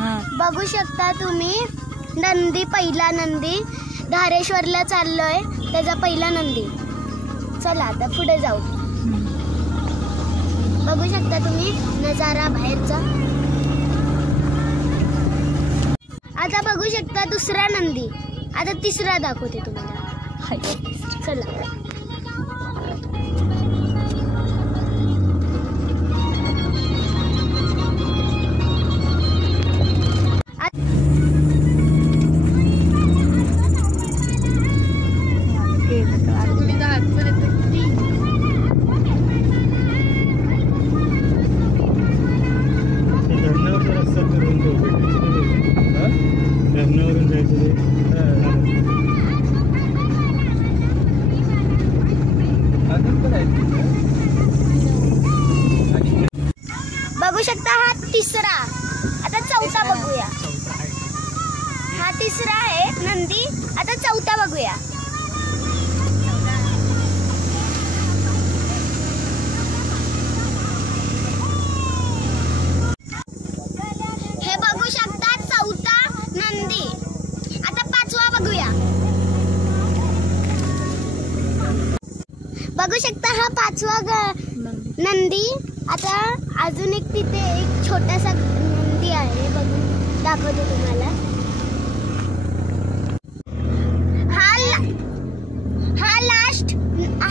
बघू शकता तुम्ही नंदी, पहिला नंदी धारेश्वरला चाललोय, त्याचा पहिला नंदी. चला आता पुढे जाऊ. बघू शकता तुम्ही नजारा बाहेरचा. आता बघू शकता दुसरा नंदी. आता तिसरा दाखवते तुम्हाला. चला. बघू शकता हा तिसरा. आता चौथा बघूया. हा तिसरा आहे नंदी. आता चौथा बघूया. हे बघू शकता चौथा नंदी. आता पाचवा बघूया. बघू शकता हा पाचवा नंदी. आता अजून एक तिथे एक छोटासा नंदी आहे. बघू दाखवते तुम्हाला.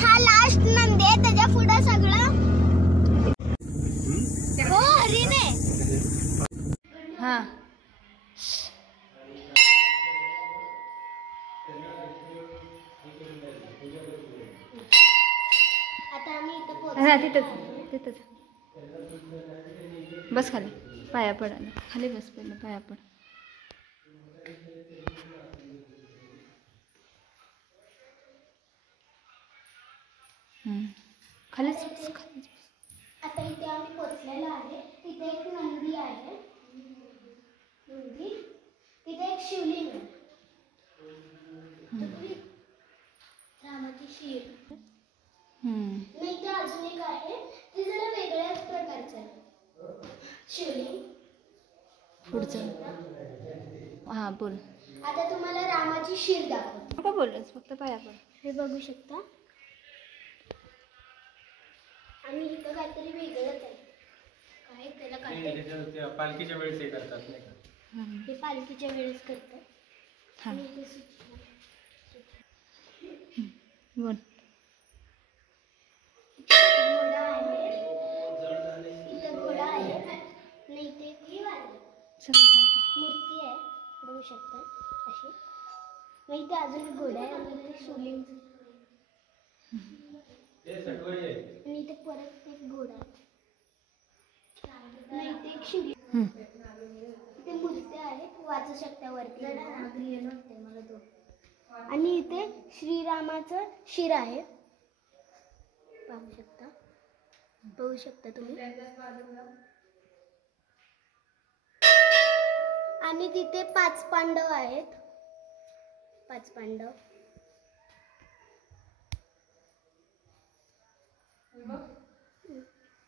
हा लास्ट नंदी आहे. त्याच्या पुढे सगळं हो हरिण आहे. हा आता आम्ही इथं पोहोचलो. तिथंच बस खाली, पाया पड. खाली बस, पहिलं पाया पड. खालीच बस, खालीच. आता इथे आम्ही पोहोचलेलो आहे. तिथे एक नंदी आहे. नंदी तिथे एक शिवलिंग आहे. रामाची शीर. नाही ते अजून एक आहे. ते जरा वेगळ्याच प्रकारचं आहे शिवलिंग. पुढचं हा बोल. आता तुम्हाला रामाची शीर दाखवते. का बोलस, फक्त पाया पड. हे बघू शकता. आणि इथं काहीतरी वेगळंच आहे. काय त्याला काहीतरी पालखीच्या वेळेस हे करतात नाही का? हे पालखीच्या वेळेस करतात. बोल. घोडा आहे. इथं घोडा आहे. नाही ते मूर्ती आहे. बघू शकता अशी. नाही ते अजून एक घोडा आहे. आणि ते शिवलिंग. आणि ते परत एक घोडा आहे. नाही ते एक शिवलिंग. ते मूर्ती आहे. वाचू शकता वरती. मला तो. आणि इथे श्रीरामाचं शिर आहे. पाहू शकता. बघू शकता तुम्ही. आणि तिथे 5 पांडव आहेत. 5 पांडव.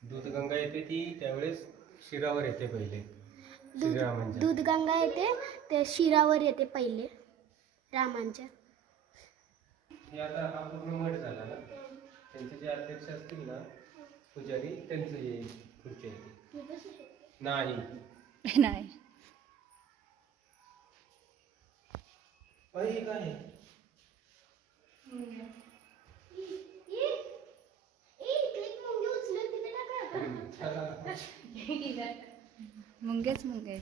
दूधगंगा येते ती त्यावेळेस शिरावर येते पहिले. दूधगंगा येते ते शिरावर येते पहिले रामांच्या. आता हा पूर्ण मठ झाला ना. त्यांचे जे अध्यक्ष असतील ना पुजारी, त्यांचं हे खुर्ची येते. नाही नाही काय मुंगेच मुंगे.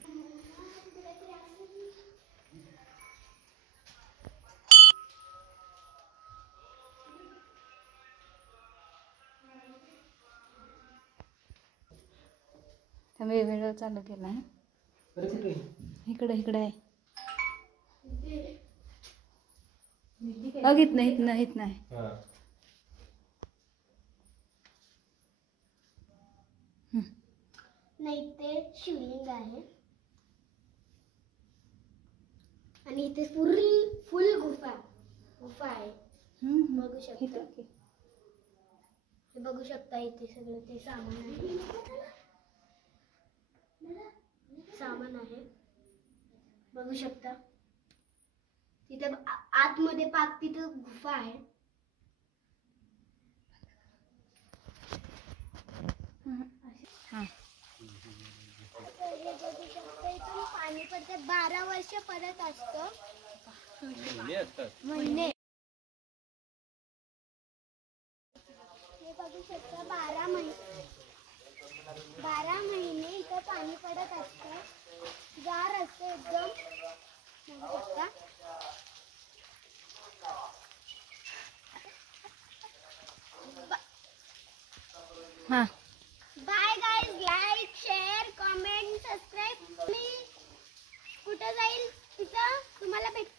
वेगवेगळं चालू केलं आहे. इकडे इकडे आहे. अगीत नाही नाहीत नाही. नाही ते शिवलिंग आहे. आणि इथे फुल गुफा आहे. बघू शकता. बघू शकता इथे सगळं ते सामान आहे. बघू शकता तिथे आतमध्ये पाक तिथं गुफा आहे. हां हे बघू शकता इथून पाणी पडते. 12 वर्ष परत असतं. महिने असतात. महिने हे बघू शकता 12 महिने इथं पाणी पडत असतं. गार असतं एकदम. बघू शकता. हां bye guys. Like share comment subscribe. मी कुठं जाईल तिथं तुम्हाला भेटतं.